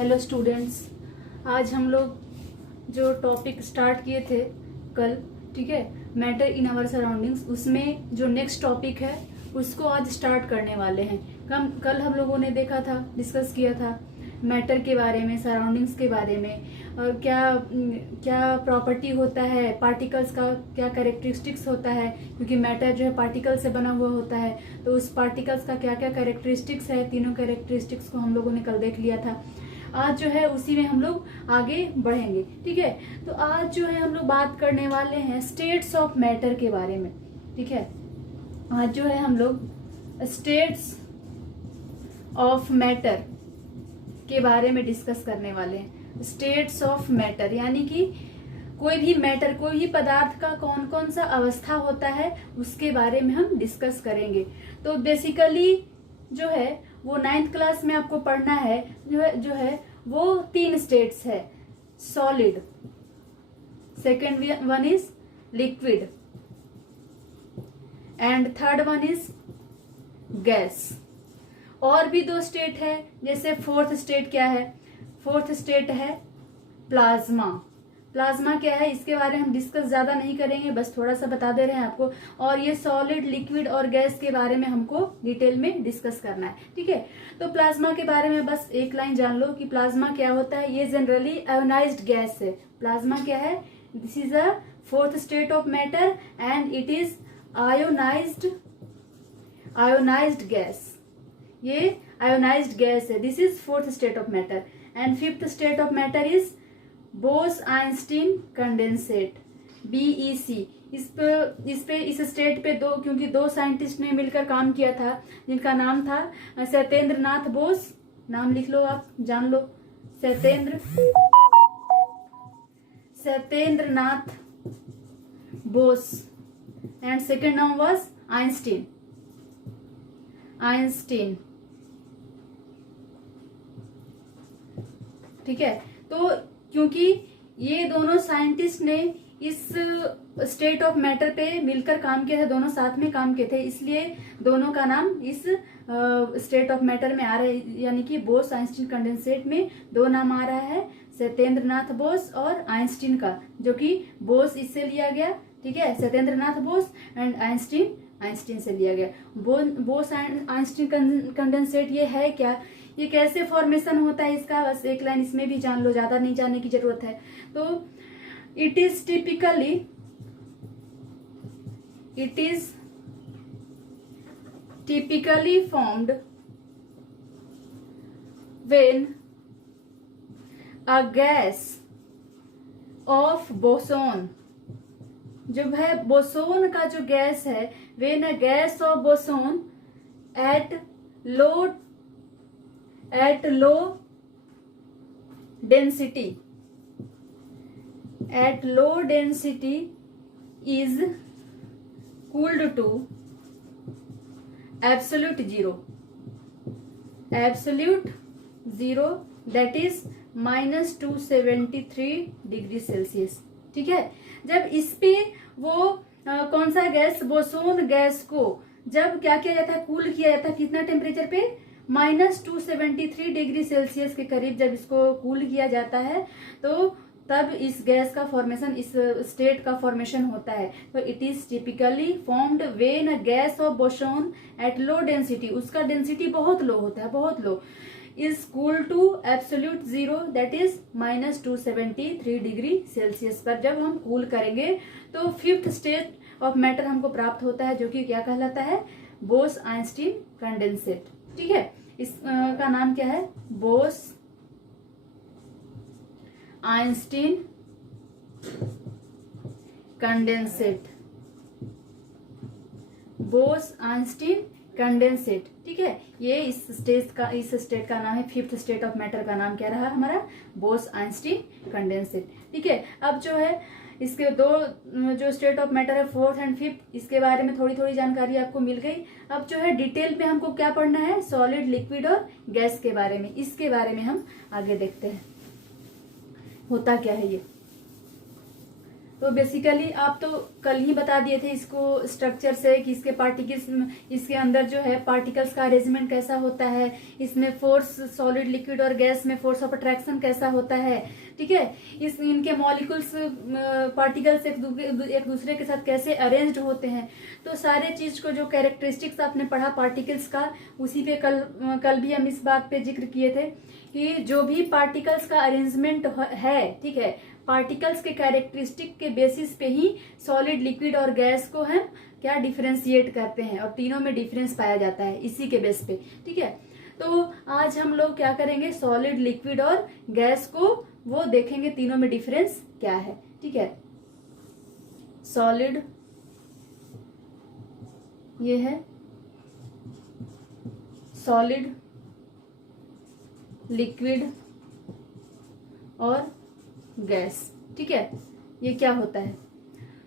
Hello students, आज हम लोग जो टॉपिक स्टार्ट किए थे कल, ठीक है, मैटर इन आवर सराउंडिंग्स, उसमें जो नेक्स्ट टॉपिक है उसको आज स्टार्ट करने वाले हैं। कल हम लोगों ने देखा था, डिस्कस किया था मैटर के बारे में, सराउंडिंग्स के बारे में, और क्या क्या प्रॉपर्टी होता है, पार्टिकल्स का क्या कैरेक्टरिस्टिक्स होता है, क्योंकि मैटर जो है पार्टिकल से बना हुआ होता है, तो उस पार्टिकल्स का क्या क्या कैरेक्टरिस्टिक्स है, तीनों कैरेक्टरिस्टिक्स को हम लोगों ने कल देख लिया था। आज जो है उसी में हम लोग आगे बढ़ेंगे, ठीक है। तो आज जो है हम लोग बात करने वाले हैं स्टेट्स ऑफ मैटर के बारे में, ठीक है। आज जो है हम लोग स्टेट्स ऑफ मैटर के बारे में डिस्कस करने वाले हैं। स्टेट्स ऑफ मैटर यानी कि कोई भी मैटर, कोई भी पदार्थ का कौन कौन सा अवस्था होता है उसके बारे में हम डिस्कस करेंगे। तो बेसिकली जो है वो 9th क्लास में आपको पढ़ना है, जो है वो 3 स्टेट्स है। Solid, second one is liquid, and third one is gas. और भी 2 स्टेट है, जैसे 4th स्टेट क्या है, 4th स्टेट है प्लाज्मा। प्लाज्मा क्या है इसके बारे में हम डिस्कस ज्यादा नहीं करेंगे, बस थोड़ा सा बता दे रहे हैं आपको। और ये सॉलिड, लिक्विड और गैस के बारे में हमको डिटेल में डिस्कस करना है, ठीक है। तो प्लाज्मा के बारे में बस एक लाइन जान लो कि प्लाज्मा क्या होता है। ये जनरली आयोनाइज्ड गैस है। प्लाज्मा क्या है? This is a 4th state of matter and it is ionised gas. ये आयोनाइज्ड गैस है। This is 4th state of matter. And 5th state of matter is Bose-Einstein condensate, BEC। इस state पे क्योंकि 2 scientist ने मिलकर काम किया था, जिनका नाम था सत्येंद्र नाथ बोस। नाम लिख लो, आप जान लो, सत्येंद्र नाथ बोस। एंड सेकेंड नाम वाज आइंस्टीन, ठीक है। तो क्योंकि ये दोनों साइंटिस्ट ने इस स्टेट ऑफ मैटर पे मिलकर काम किया था, दोनों साथ में काम किए थे, इसलिए दोनों का नाम इस स्टेट ऑफ मैटर में आ रहा है। यानी कि बोस आइंस्टीन कंडेंसेट में 2 नाम आ रहा है, सत्येंद्र नाथ बोस और आइंस्टीन का, जो कि बोस इससे लिया गया, ठीक है, सत्येंद्र नाथ बोस, एंड आइंस्टीन से लिया गया। बोस आइंस्टीन कंडेंसेट ये है क्या, ये कैसे फॉर्मेशन होता है इसका, बस एक लाइन इसमें भी जान लो, ज्यादा नहीं जानने की जरूरत है। तो it is typically formed when a gas of boson, जो है बोसोन का जो गैस है, when a gas of boson at low density is cooled to absolute zero, that is -273 degree Celsius, ठीक है। जब इस पे वो कौन सा गैस, बोसोन गैस को जब क्या किया जाता है, कूल किया जाता है, कितना टेम्परेचर पे, -273 डिग्री सेल्सियस के करीब जब इसको कूल किया जाता है, तो तब इस गैस का फॉर्मेशन, इस स्टेट का फॉर्मेशन होता है। तो it is typically formed when a gas of boson at low density, उसका डेंसिटी बहुत लो होता है, बहुत low, is cool to absolute zero, that is -273 degree Celsius पर जब हम कूल करेंगे तो 5th स्टेट ऑफ मैटर हमको प्राप्त होता है, जो कि क्या कहलाता है, बोस आइंस्टीन कंडेंसेट, ठीक है। इसका नाम क्या है, Bose Einstein condensate, Bose Einstein condensate, ठीक है। ये इस स्टेट का नाम है, 5th स्टेट ऑफ मैटर का नाम क्या रहा हमारा, बोस आइंस्टीन कंडेंसेट, ठीक है। अब जो है इसके 2 जो स्टेट ऑफ मैटर है, 4th एंड 5th, इसके बारे में थोड़ी थोड़ी जानकारी आपको मिल गई। अब जो है डिटेल में हमको क्या पढ़ना है, सॉलिड, लिक्विड और गैस के बारे में, इसके बारे में हम आगे देखते हैं होता क्या है ये। तो बेसिकली आप तो कल ही बता दिए थे इसको स्ट्रक्चर से कि इसके पार्टिकल्स, इसके अंदर जो है पार्टिकल्स का अरेंजमेंट कैसा होता है, इसमें फोर्स, सॉलिड, लिक्विड और गैस में फोर्स ऑफ अट्रैक्शन कैसा होता है, ठीक है, इस इनके मॉलिक्यूल्स, पार्टिकल्स एक दूसरे के साथ कैसे अरेंज्ड होते हैं। तो सारे चीज को जो कैरेक्टरिस्टिक्स आपने पढ़ा पार्टिकल्स का, उसी पे कल भी हम इस बात पे जिक्र किए थे कि जो भी पार्टिकल्स का अरेंजमेंट है, ठीक है, पार्टिकल्स के कैरेक्टरिस्टिक के बेसिस पे ही सॉलिड, लिक्विड और गैस को हम क्या डिफरेंशिएट करते हैं, और तीनों में डिफरेंस पाया जाता है इसी के बेस पे, ठीक है। तो आज हम लोग क्या करेंगे, सॉलिड, लिक्विड और गैस को वो देखेंगे, तीनों में डिफरेंस क्या है, ठीक है। सॉलिड ये है, सॉलिड, लिक्विड और गैस, ठीक है, ये क्या होता है।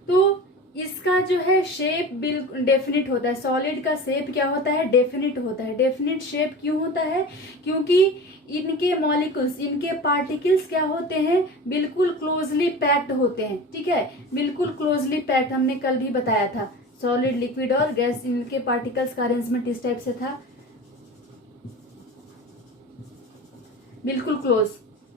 तो इसका जो है शेप बिल्कुल डेफिनिट होता है। सॉलिड का शेप क्या होता है, डेफिनिट होता है। डेफिनिट शेप क्यों होता है, क्योंकि इनके मॉलिक्यूल्स, इनके पार्टिकल्स क्या होते हैं, बिल्कुल क्लोजली पैक्ड होते हैं, ठीक है, बिल्कुल क्लोजली पैक्ड। हमने कल भी बताया था सॉलिड, लिक्विड और गैस, इनके पार्टिकल्स का अरेंजमेंट इस टाइप से था, बिल्कुल क्लोज।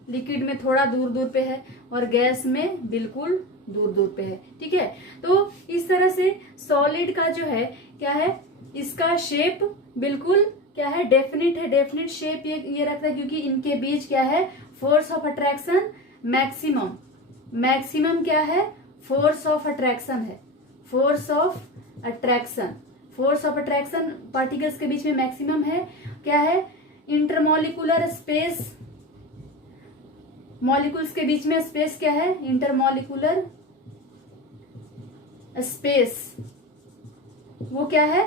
लिक्विड में थोड़ा दूर दूर पे है और गैस में बिल्कुल दूर दूर पे है, ठीक है। तो इस तरह से सॉलिड का जो है क्या है, इसका शेप बिल्कुल क्या है, डेफिनिट है। डेफिनिट शेप ये रखता है क्योंकि इनके बीच क्या है, force of attraction maximum. Maximum क्या है, फोर्स ऑफ अट्रैक्शन है, force of attraction. Force of attraction particles के बीच में मैक्सिमम है। क्या है, इंटरमॉलिक्यूलर स्पेस, मॉलिक्यूल्स के बीच में स्पेस क्या है, इंटरमॉलिक्यूलर स्पेस, वो क्या है,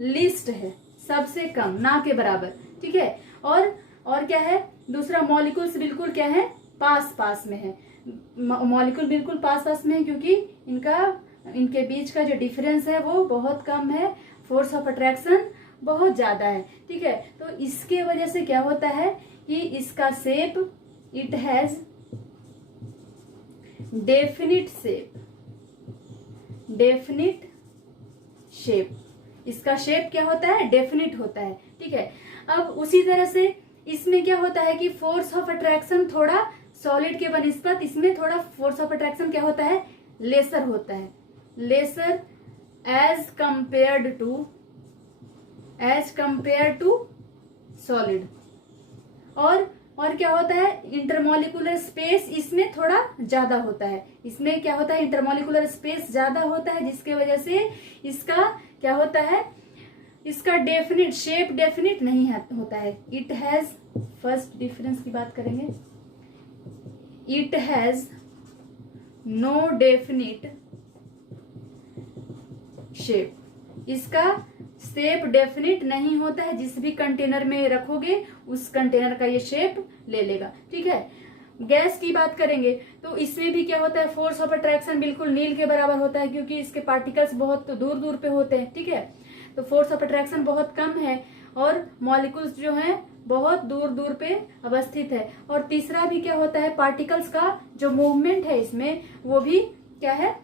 लिस्ट है, सबसे कम, ना के बराबर, ठीक है। और क्या है, दूसरा मॉलिक्यूल्स बिल्कुल क्या है, पास पास में है। मॉलिक्यूल बिल्कुल पास पास में है क्योंकि इनके बीच का जो डिफरेंस है वो बहुत कम है, फोर्स ऑफ अट्रैक्शन बहुत ज्यादा है, ठीक है। तो इसके वजह से क्या होता है कि इसका shape, it has definite shape, definite shape, इसका शेप क्या होता है, डेफिनिट होता है, ठीक है। अब उसी तरह से इसमें क्या होता है कि फोर्स ऑफ अट्रैक्शन थोड़ा सॉलिड के बनिस्बत इसमें थोड़ा फोर्स ऑफ अट्रैक्शन क्या होता है, लेसर होता है, lesser as compare to solid. और क्या होता है, इंटरमॉलिक्यूलर स्पेस इसमें थोड़ा ज्यादा होता है। इसमें क्या होता है, इंटरमॉलिक्यूलर स्पेस ज्यादा होता है, जिसके वजह से इसका क्या होता है, इसका डेफिनिट शेप डेफिनिट नहीं होता है। इट हैज, फर्स्ट डिफरेंस की बात करेंगे, it has no definite shape, इसका शेप डेफिनिट नहीं होता है। जिस भी कंटेनर में रखोगे उस कंटेनर का ये शेप ले लेगा, ठीक है। गैस की बात करेंगे तो इसमें भी क्या होता है, फोर्स ऑफ अट्रैक्शन बिल्कुल नील के बराबर होता है क्योंकि इसके पार्टिकल्स बहुत दूर दूर पे होते हैं, ठीक है। तो फोर्स ऑफ अट्रैक्शन बहुत कम है और मॉलिक्यूल्स जो हैं बहुत दूर दूर पे अवस्थित है। और तीसरा भी क्या होता है, पार्टिकल्स का जो मूवमेंट है इसमें वो भी क्या है,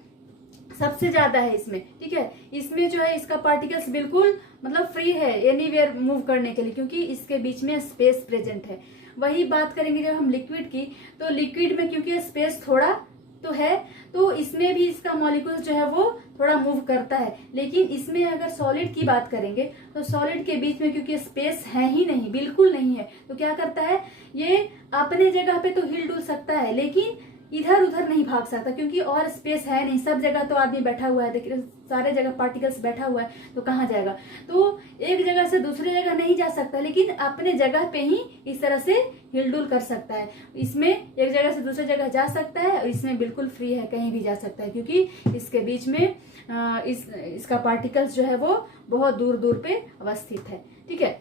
सबसे ज्यादा है इसमें, ठीक है। इसमें जो है इसका पार्टिकल्स बिल्कुल मतलब फ्री है एनीवेयर मूव करने के लिए क्योंकि इसके बीच में स्पेस प्रेजेंट है। वही बात करेंगे जब हम लिक्विड की, तो लिक्विड में क्योंकि स्पेस थोड़ा तो है, तो इसमें भी इसका मॉलिक्यूल जो है वो थोड़ा मूव करता है। लेकिन इसमें अगर सॉलिड की बात करेंगे तो सॉलिड के बीच में क्योंकि स्पेस है ही नहीं, बिल्कुल नहीं है, तो क्या करता है, ये अपने जगह पे तो हिल डुल सकता है लेकिन इधर उधर नहीं भाग सकता क्योंकि और स्पेस है नहीं। सब जगह तो आदमी बैठा हुआ है, देखिए सारे जगह पार्टिकल्स बैठा हुआ है, तो कहाँ जाएगा, तो एक जगह से दूसरी जगह नहीं जा सकता, लेकिन अपने जगह पे ही इस तरह से हिलडुल कर सकता है। इसमें एक जगह से दूसरी जगह जा सकता है और इसमें बिल्कुल फ्री है, कहीं भी जा सकता है क्योंकि इसके बीच में इसका पार्टिकल्स जो है वो बहुत दूर दूर पे अवस्थित है, ठीक है।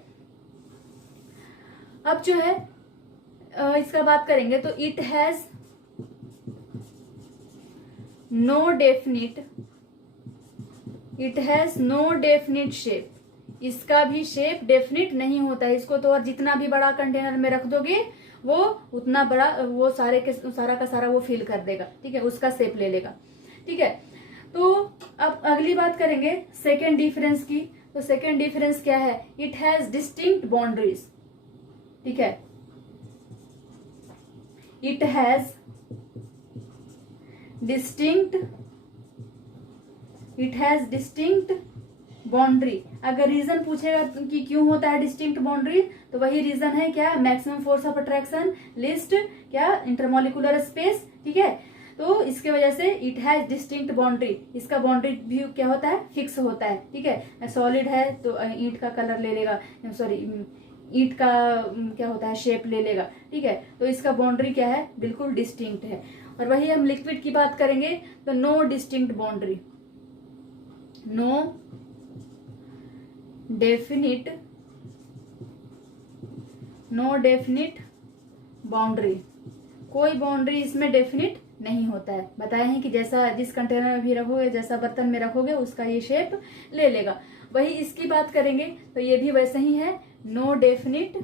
अब जो है इसका बात करेंगे तो it has no definite shape, इसका भी शेप डेफिनिट नहीं होता है। इसको तो और जितना भी बड़ा कंटेनर में रख दोगे वो उतना बड़ा, वो सारा का सारा वो फिल कर देगा, ठीक है, उसका शेप ले लेगा। ठीक है। तो अब अगली बात करेंगे सेकेंड डिफरेंस की। तो सेकेंड डिफरेंस क्या है, इट हैज डिस्टिंक्ट बाउंड्रीज, ठीक है, इट हैज डिस्टिंक्ट बाउंड्री। अगर रीजन पूछेगा कि क्यों होता है डिस्टिंक्ट बाउंड्री, तो वही रीजन है क्या, maximum force of attraction, list क्या, इंटरमोलिकुलर स्पेस, ठीक है। तो इसके वजह से इट हैज डिस्टिंक्ट बाउंड्री, इसका बाउंड्री भी क्या होता है, फिक्स होता है, ठीक है। सॉलिड है तो ईंट का कलर ले लेगा, सॉरी ईंट का क्या होता है, शेप ले लेगा, ठीक है। तो इसका बाउंड्री क्या है, बिल्कुल डिस्टिंक्ट है। और वही हम लिक्विड की बात करेंगे तो no distinct boundary, no definite boundary, कोई बाउंड्री इसमें डेफिनिट नहीं होता है। बताए हैं कि जैसा जिस कंटेनर में भी रखोगे, जैसा बर्तन में रखोगे, उसका ये शेप ले लेगा। वही इसकी बात करेंगे तो ये भी वैसे ही है, नो डेफिनिट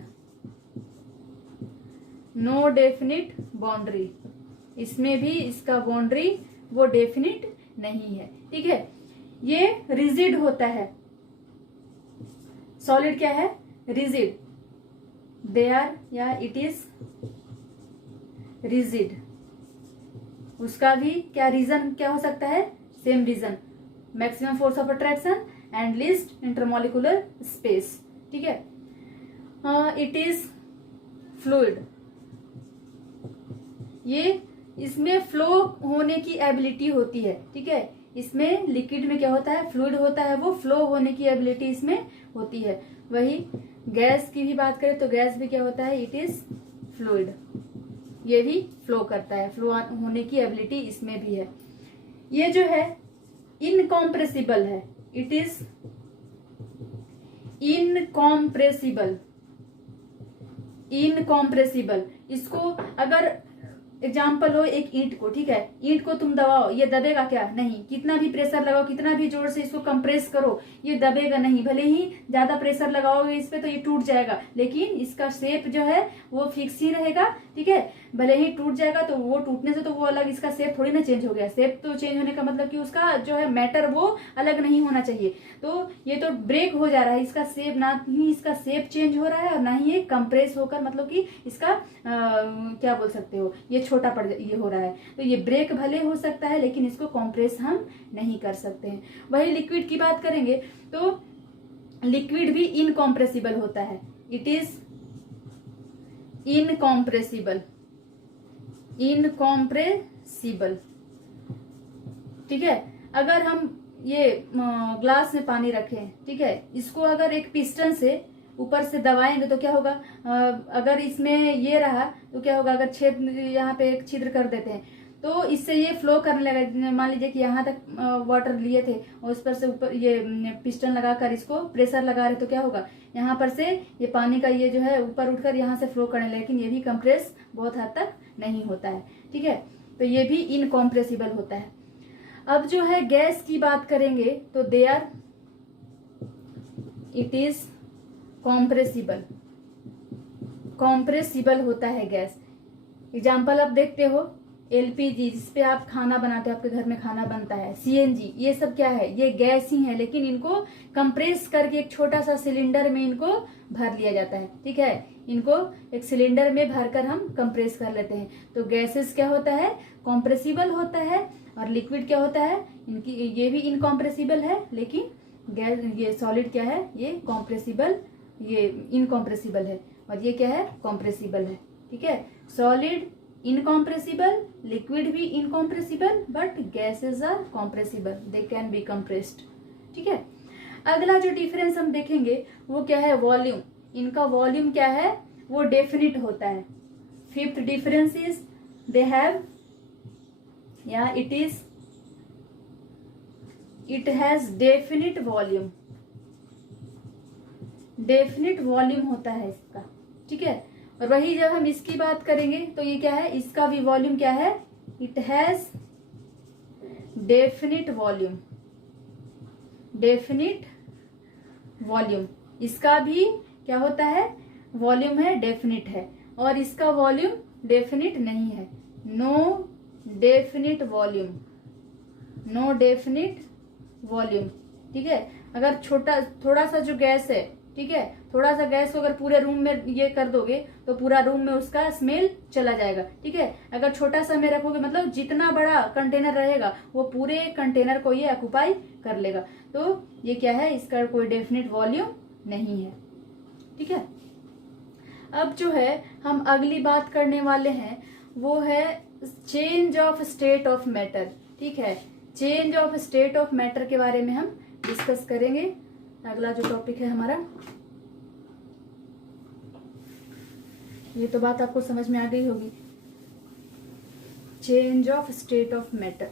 बाउंड्री, इसमें भी इसका बाउंड्री वो डेफिनिट नहीं है, ठीक है। ये रिजिड होता है, सॉलिड क्या है, रिजिड, दे आर या इट इज रिजिड। उसका भी क्या रीजन क्या हो सकता है, same reason, maximum force of attraction and least intermolecular space, ठीक है। इट इज फ्लूइड, ये इसमें फ्लो होने की एबिलिटी होती है, ठीक है। इसमें लिक्विड में क्या होता है, फ्लूइड होता है, वो फ्लो होने की एबिलिटी इसमें होती है। वही गैस की भी बात करें तो गैस भी क्या होता है, इट इज फ्लूइड, ये भी फ्लो करता है, फ्लो होने की एबिलिटी इसमें भी है। ये जो है इनकॉम्प्रेसिबल है, इट इज इनकॉम्प्रेसिबल। इसको अगर एग्जाम्पल हो एक ईंट को, ठीक है, ईंट को तुम दबाओ, ये दबेगा क्या, नहीं। कितना भी प्रेशर लगाओ, कितना भी जोर से इसको कंप्रेस करो, ये दबेगा नहीं। भले ही ज्यादा प्रेशर लगाओगे इस पे तो ये टूट जाएगा, लेकिन इसका शेप जो है वो फिक्स ही रहेगा, ठीक है। भले ही टूट जाएगा तो वो टूटने से तो वो अलग, इसका शेप थोड़ी ना चेंज हो गया। शेप तो चेंज होने का मतलब कि उसका जो है मैटर वो अलग नहीं होना चाहिए। तो ये तो ब्रेक हो जा रहा है, इसका शेप, ना ही इसका शेप चेंज हो रहा है और ना ही ये कंप्रेस होकर मतलब कि इसका क्या बोल सकते हो, ये छोटा पड़ ये हो रहा है। तो ये ब्रेक भले हो सकता है लेकिन इसको कंप्रेस हम नहीं कर सकते हैं। वही लिक्विड की बात करेंगे तो लिक्विड भी इनकॉम्प्रेसिबल होता है, इट इज इनकॉम्प्रेसिबल, ठीक है। अगर हम ये ग्लास में पानी रखें, ठीक है, इसको अगर एक पिस्टन से ऊपर से दबाएंगे तो क्या होगा, अगर इसमें ये रहा तो क्या होगा, अगर छेद यहाँ पे एक छिद्र कर देते हैं तो इससे ये फ्लो करने लगा। मान लीजिए कि यहाँ तक वाटर लिए थे और उस पर से ऊपर ये पिस्टन लगाकर इसको प्रेशर लगा रहे तो क्या होगा, यहाँ पर से ये पानी का ये जो है ऊपर उठकर यहाँ से फ्लो करने लगे, लेकिन ये भी कंप्रेस बहुत हद तक नहीं होता है, ठीक है। तो ये भी इनकॉम्प्रेसिबल होता है। अब जो है गैस की बात करेंगे तो they are it is compressible होता है गैस। एग्जाम्पल आप देखते हो एलपीजी, जिसपे आप खाना बनाते हो, आपके घर में खाना बनता है, सीएनजी, ये सब क्या है, ये गैस ही है, लेकिन इनको कंप्रेस करके एक छोटा सा सिलेंडर में इनको भर लिया जाता है, ठीक है। इनको एक सिलेंडर में भरकर हम कंप्रेस कर लेते हैं। तो गैसेस क्या होता है, कॉम्प्रेसिबल होता है, और लिक्विड क्या होता है, इनकी ये भी इनकॉम्प्रेसिबल है, लेकिन गैस ये सॉलिड क्या है, ये कॉम्प्रेसिबल, ये इनकॉम्प्रेसिबल है, और ये क्या है, कॉम्प्रेसिबल है, ठीक है। सॉलिड इनकॉम्प्रेसिबल, लिक्विड भी incompressible, but gases are compressible, they can be compressed, ठीक है। अगला जो डिफरेंस हम देखेंगे वो क्या है, वॉल्यूम। इनका वॉल्यूम क्या है, वो डेफिनिट होता है। Fifth difference is they have या it has definite volume, definite volume होता है इसका, ठीक है। और वही जब हम इसकी बात करेंगे तो ये क्या है, इसका भी वॉल्यूम क्या है, इट हैज डेफिनिट वॉल्यूम, इसका भी क्या होता है, वॉल्यूम है, डेफिनिट है, और इसका वॉल्यूम डेफिनिट नहीं है, no definite volume, no definite volume. ठीक है, अगर थोड़ा सा जो गैस है, ठीक है, थोड़ा सा गैस को अगर पूरे रूम में ये कर दोगे तो पूरा रूम में उसका स्मेल चला जाएगा। ठीक है, अगर छोटा सा में रखोगे मतलब जितना बड़ा कंटेनर रहेगा वो पूरे कंटेनर को ये ऑक्युपाई कर लेगा। तो ये क्या है, इसका कोई डेफिनेट वॉल्यूम नहीं है। ठीक है, अब जो है हम अगली बात करने वाले हैं वो है change of state of matter. ठीक है, change of state of matter के बारे में हम डिस्कस करेंगे। अगला जो टॉपिक है हमारा, ये तो बात आपको समझ में आ गई होगी। Change of state of matter,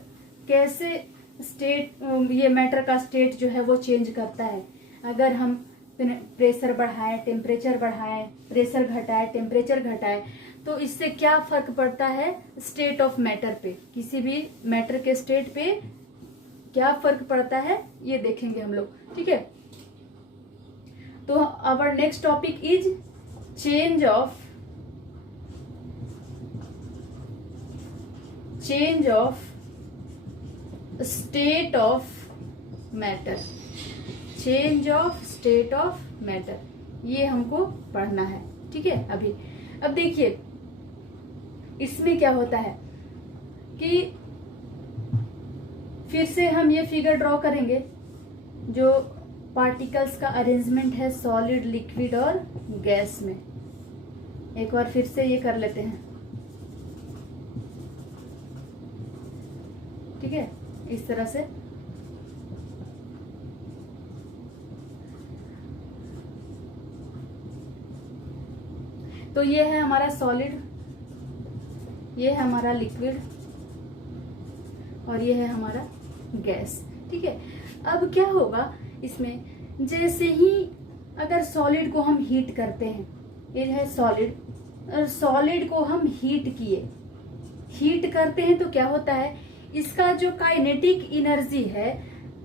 कैसे स्टेट, ये मैटर का स्टेट जो है वो चेंज करता है। अगर हम प्रेशर बढ़ाएं, टेम्परेचर बढ़ाएं, प्रेशर घटाएं, टेम्परेचर घटाएं, तो इससे क्या फर्क पड़ता है स्टेट ऑफ मैटर पे, किसी भी मैटर के स्टेट पे क्या फर्क पड़ता है ये देखेंगे हम लोग। ठीक है, तो our next topic is change of state of matter. Change of state of matter, ये हमको पढ़ना है। ठीक है, अभी अब देखिए इसमें क्या होता है कि फिर से हम ये फिगर ड्रॉ करेंगे जो पार्टिकल्स का अरेंजमेंट है सॉलिड, लिक्विड और गैस में। एक बार फिर से ये कर लेते हैं। ठीक है, इस तरह से तो ये है हमारा सॉलिड, ये है हमारा लिक्विड और ये है हमारा गैस। ठीक है, अब क्या होगा इसमें, जैसे ही अगर सॉलिड को हम हीट करते हैं, ये है सॉलिड, सॉलिड को हम हीट करते हैं तो क्या होता है, इसका जो काइनेटिक एनर्जी है,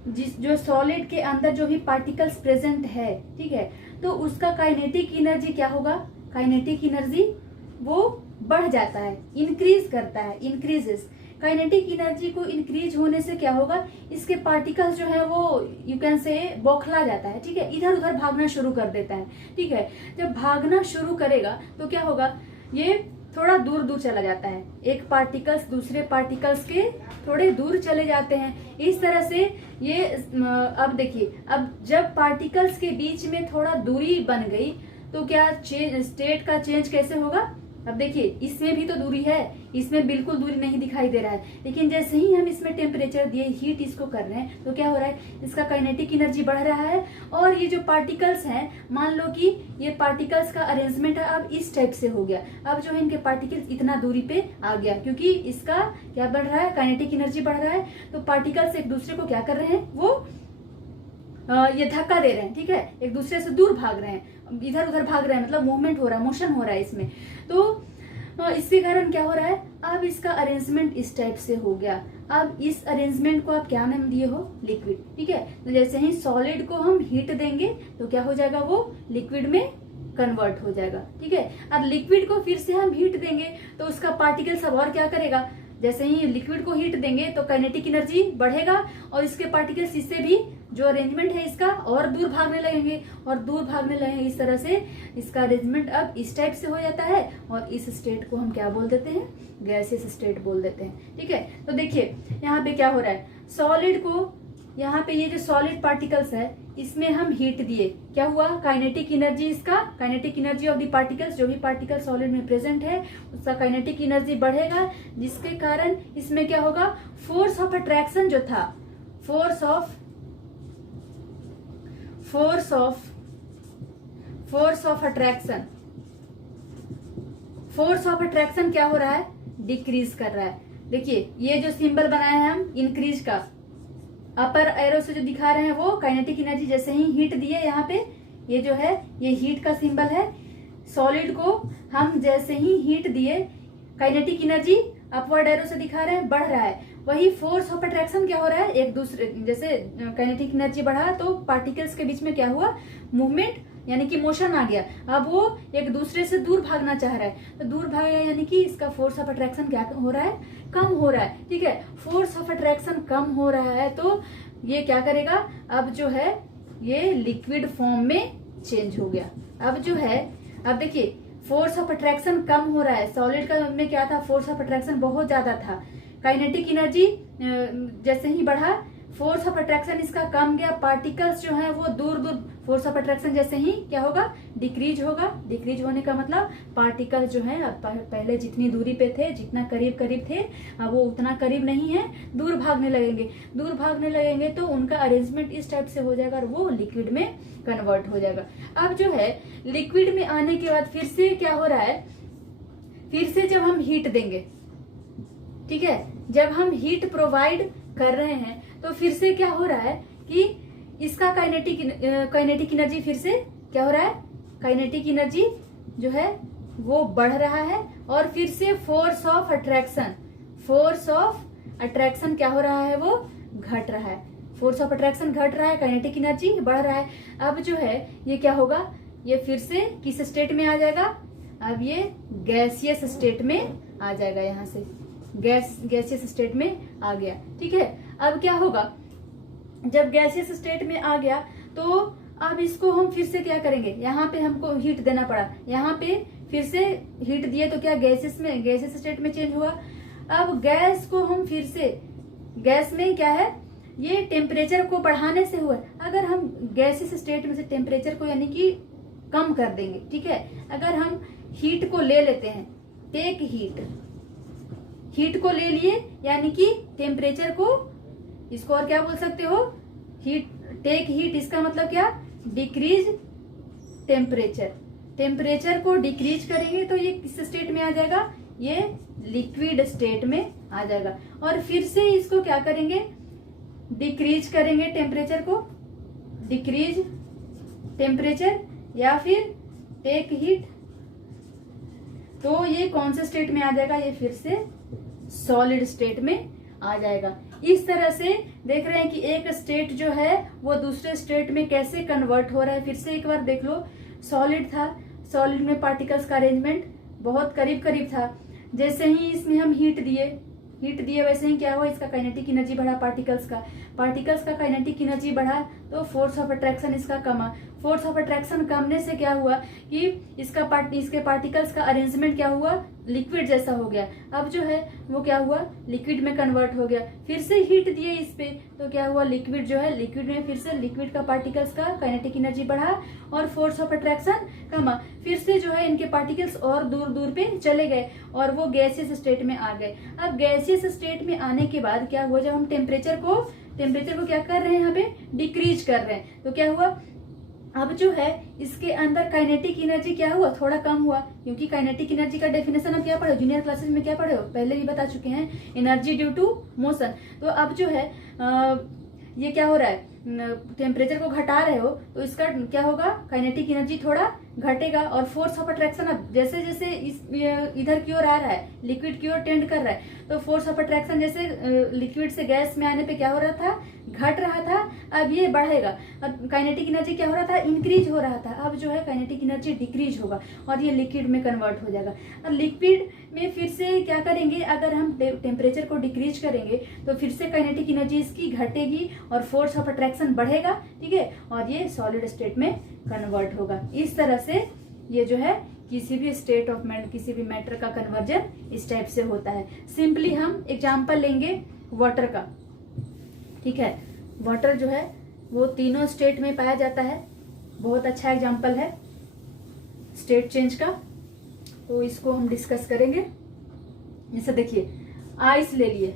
जो सॉलिड के अंदर जो भी पार्टिकल्स प्रेजेंट है, ठीक है, तो उसका काइनेटिक एनर्जी क्या होगा, काइनेटिक एनर्जी वो बढ़ जाता है, इंक्रीज करता है, इंक्रीजेस। काइनेटिक एनर्जी को इंक्रीज होने से क्या होगा, इसके पार्टिकल्स जो है वो यू कैन से बौखला जाता है। ठीक है, इधर उधर भागना शुरू कर देता है। ठीक है, जब भागना शुरू करेगा तो क्या होगा, ये थोड़ा दूर दूर चला जाता है, एक पार्टिकल्स दूसरे पार्टिकल्स के थोड़े दूर चले जाते हैं। इस तरह से ये अब देखिए, अब जब पार्टिकल्स के बीच में थोड़ा दूरी बन गई तो क्या स्टेट का चेंज कैसे होगा। अब देखिए इसमें भी तो दूरी है, इसमें बिल्कुल दूरी नहीं दिखाई दे रहा है, लेकिन जैसे ही हम इसमें टेम्परेचर दिए, हीट इसको कर रहे हैं, तो क्या हो रहा है, इसका काइनेटिक एनर्जी बढ़ रहा है। और ये जो पार्टिकल्स हैं, मान लो कि ये पार्टिकल्स का अरेंजमेंट अब इस टाइप से हो गया, अब जो है इनके पार्टिकल्स इतना दूरी पे आ गया, क्योंकि इसका क्या बढ़ रहा है, काइनेटिक एनर्जी बढ़ रहा है। तो पार्टिकल्स एक दूसरे को क्या कर रहे हैं, वो ये धक्का दे रहे हैं। ठीक है, एक दूसरे से दूर भाग रहे हैं, इधर उधर भाग रहे हैं, मतलब मूवमेंट हो रहा है, मोशन हो रहा है इसमें। तो इसके कारण क्या हो रहा है, अब इसका अरेंजमेंट इस टाइप से हो गया। अब इस अरेंजमेंट को आप क्या नाम दिए हो, लिक्विड। ठीक है, तो जैसे ही सॉलिड को हम हीट देंगे तो क्या हो जाएगा, वो लिक्विड में कन्वर्ट हो जाएगा। ठीक है, अब लिक्विड को फिर से हम हीट देंगे तो उसका पार्टिकल सब और क्या करेगा, जैसे ही लिक्विड को हीट देंगे तो काइनेटिक एनर्जी बढ़ेगा और इसके पार्टिकल्स इससे भी जो अरेंजमेंट है इसका और दूर भागने लगेंगे और दूर भागने लगेंगे। इस तरह से इसका अरेंजमेंट अब इस टाइप से हो जाता है और इस स्टेट को हम क्या बोल देते हैं, गैसियस स्टेट बोल देते हैं। ठीक है, तो देखिए यहाँ पे क्या हो रहा है, सॉलिड को यहाँ पे ये जो सॉलिड पार्टिकल्स है इसमें हम हीट दिए, क्या हुआ, काइनेटिक एनर्जी, इसका kinetic energy of the particles, जो भी पार्टिकल सॉलिड में प्रेजेंट है उसका काइनेटिक एनर्जी बढ़ेगा, जिसके कारण इसमें क्या होगा, फोर्स ऑफ अट्रैक्शन जो था, फोर्स ऑफ अट्रैक्शन क्या हो रहा है, डिक्रीज कर रहा है। देखिए ये जो सिंबल बनाए हैं हम इंक्रीज का, अपर एरो से जो दिखा रहे हैं वो काइनेटिक एनर्जी, जैसे ही हीट दिए यहाँ पे, ये जो है ये हीट का सिंबल है। सॉलिड को हम जैसे ही हीट दिए, काइनेटिक एनर्जी अपवर्ड एरो से दिखा रहे हैं, बढ़ रहा है। वही फोर्स ऑफ अट्रैक्शन क्या हो रहा है, एक दूसरे, जैसे काइनेटिक एनर्जी बढ़ा तो पार्टिकल्स के बीच में क्या हुआ, मूवमेंट यानी कि मोशन आ गया, अब वो एक दूसरे से दूर भागना चाह रहा है, तो दूर भागेगा यानी कि इसका फोर्स ऑफ अट्रैक्शन क्या हो रहा है, कम हो रहा है। ठीक है, फोर्स ऑफ अट्रैक्शन कम हो रहा है तो ये क्या करेगा, अब जो है ये लिक्विड फॉर्म में चेंज हो गया। अब जो है, अब देखिए फोर्स ऑफ अट्रैक्शन कम हो रहा है, सॉलिड का में क्या था, फोर्स ऑफ अट्रैक्शन बहुत ज्यादा था, काइनेटिक एनर्जी जैसे ही बढ़ा फोर्स ऑफ अट्रैक्शन इसका कम गया, पार्टिकल्स जो है वो दूर दूर, फोर्स ऑफ अट्रैक्शन जैसे ही क्या होगा, डिक्रीज होगा। डिक्रीज होने का मतलब पार्टिकल जो है पहले जितनी दूरी पे थे, जितना करीब करीब थे, अब वो उतना करीब नहीं है, दूर भागने लगेंगे। दूर भागने लगेंगे तो उनका अरेंजमेंट इस टाइप से हो जाएगा और वो लिक्विड में कन्वर्ट हो जाएगा। अब जो है लिक्विड में आने के बाद फिर से क्या हो रहा है, फिर से जब हम हीट देंगे, ठीक है, जब हम हीट प्रोवाइड कर रहे हैं तो फिर से क्या हो रहा है कि इसका काइनेटिक एनर्जी फिर से क्या हो रहा है, काइनेटिक एनर्जी जो है वो बढ़ रहा है और फिर से फोर्स ऑफ अट्रैक्शन क्या हो रहा है, वो घट रहा है। फोर्स ऑफ अट्रैक्शन घट रहा है, काइनेटिक एनर्जी बढ़ रहा है। अब जो है ये क्या होगा, ये फिर से किस स्टेट में आ जाएगा, अब ये गैसियस स्टेट में आ जाएगा, यहाँ से गैसियस स्टेट में आ गया। ठीक है, अब क्या होगा, जब गैसियस स्टेट में आ गया तो अब इसको हम फिर से क्या करेंगे, यहाँ पे हमको हीट देना पड़ा, यहाँ पे फिर से हीट दिए तो क्या गैसियस स्टेट में चेंज हुआ। अब गैस को हम फिर से, गैस में क्या है, ये टेम्परेचर को बढ़ाने से हुआ। अगर हम गैसियस स्टेट में से टेम्परेचर को यानी कि कम कर देंगे, ठीक है, अगर हम हीट को ले लेते हैं, टेक हीट को ले लिए यानी कि टेम्परेचर को, इसको और क्या बोल सकते हो, टेक हीट, इसका मतलब क्या, डिक्रीज टेम्परेचर को डिक्रीज करेंगे तो ये किस स्टेट में आ जाएगा, ये लिक्विड स्टेट में आ जाएगा। और फिर से इसको क्या करेंगे, डिक्रीज करेंगे टेम्परेचर को, डिक्रीज टेम्परेचर या फिर टेक हीट, तो ये कौन से स्टेट में आ जाएगा, ये फिर से सॉलिड स्टेट में आ जाएगा। इस तरह से देख रहे हैं कि एक स्टेट जो है वो दूसरे स्टेट में कैसे कन्वर्ट हो रहा है। फिर से एक बार देख लो, सॉलिड था, सॉलिड में पार्टिकल्स का अरेंजमेंट बहुत करीब करीब था, जैसे ही इसमें हम हीट दिए वैसे ही क्या हुआ, इसका काइनेटिक एनर्जी बढ़ा, पार्टिकल्स का काइनेटिक एनर्जी बढ़ा तो फोर्स ऑफ अट्रैक्शन इसका कमा। फोर्स ऑफ अट्रैक्शन कमने से क्या हुआ कि इसके पार्टिकल्स का अरेंजमेंट क्या हुआ, लिक्विड जैसा हो गया। अब जो है वो क्या हुआ, लिक्विड में कन्वर्ट हो गया। फिर से हीट दिए इस पे तो क्या हुआ, लिक्विड जो है, लिक्विड में फिर से लिक्विड का पार्टिकल्स का काइनेटिक एनर्जी बढ़ा और फोर्स ऑफ अट्रैक्शन कमा। फिर से जो है इनके पार्टिकल्स और दूर दूर पे चले गए और वो गैसियस स्टेट में आ गए। अब गैसियस स्टेट में आने के बाद क्या हुआ, जब हम टेम्परेचर को क्या कर रहे हैं, यहाँ पे डिक्रीज कर रहे हैं, तो क्या हुआ, अब जो है इसके अंदर काइनेटिक एनर्जी क्या हुआ, थोड़ा कम हुआ, क्योंकि काइनेटिक एनर्जी का डेफिनेशन आप क्या पढ़े हो, जूनियर क्लासेस में क्या पढ़े हो, पहले भी बता चुके हैं, एनर्जी ड्यू टू मोशन। तो अब जो है ये क्या हो रहा है, टेम्परेचर को घटा रहे हो तो इसका क्या होगा, काइनेटिक एनर्जी थोड़ा घटेगा और फोर्स ऑफ अट्रैक्शन अब जैसे जैसे इधर की ओर आ रहा है, लिक्विड की ओर टेंड कर रहा है, तो फोर्स ऑफ अट्रैक्शन जैसे लिक्विड से गैस में आने पे क्या हो रहा था, घट रहा था, अब ये बढ़ेगा। काइनेटिक एनर्जी क्या हो रहा था, इंक्रीज हो रहा था, अब जो है काइनेटिक एनर्जी डिक्रीज होगा और ये लिक्विड में कन्वर्ट हो जाएगा। अब लिक्विड में फिर से क्या करेंगे, अगर हम टेम्परेचर को डिक्रीज करेंगे तो फिर से काइनेटिक एनर्जी इसकी घटेगी और फोर्स ऑफ अट्रैक्शन बढ़ेगा, ठीक है, और ये सॉलिड स्टेट में कन्वर्ट होगा। इस तरह से ये जो है किसी भी स्टेट ऑफ मैटर, किसी भी मैटर का कन्वर्जन इस टाइप से होता है। सिंपली हम एग्जांपल लेंगे वाटर का, ठीक है, वाटर जो है वो तीनों स्टेट में पाया जाता है, बहुत अच्छा एग्जांपल है स्टेट चेंज का, तो इसको हम डिस्कस करेंगे। जैसे देखिए आइस ले लिए,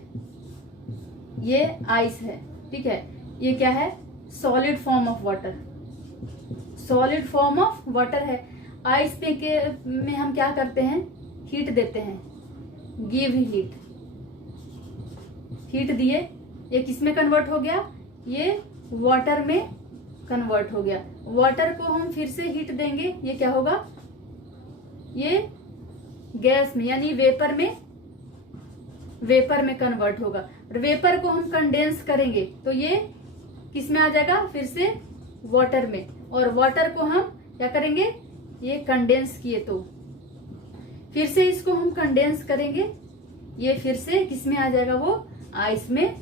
ये आइस है, ठीक है, ये क्या है, solid form of water, solid form of water है। आइस पे में हम क्या करते हैं, हीट देते हैं, गिव हीट दिए, ये किस में कन्वर्ट हो गया, ये वाटर में कन्वर्ट हो गया। वाटर को हम फिर से हीट देंगे, ये क्या होगा, ये गैस में यानी वेपर में कन्वर्ट होगा। वेपर को हम कंडेंस करेंगे तो ये किस में आ जाएगा, फिर से वाटर में, और वाटर को हम क्या करेंगे, ये कंडेंस किए तो फिर से इसको हम कंडेंस करेंगे, ये फिर से किसमें आ जाएगा, वो आइस में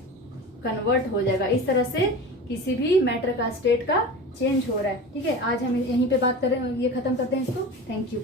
कन्वर्ट हो जाएगा। इस तरह से किसी भी मैटर का स्टेट का चेंज हो रहा है। ठीक है, आज हम यहीं पे बात करें, ये खत्म करते हैं इसको। Thank you.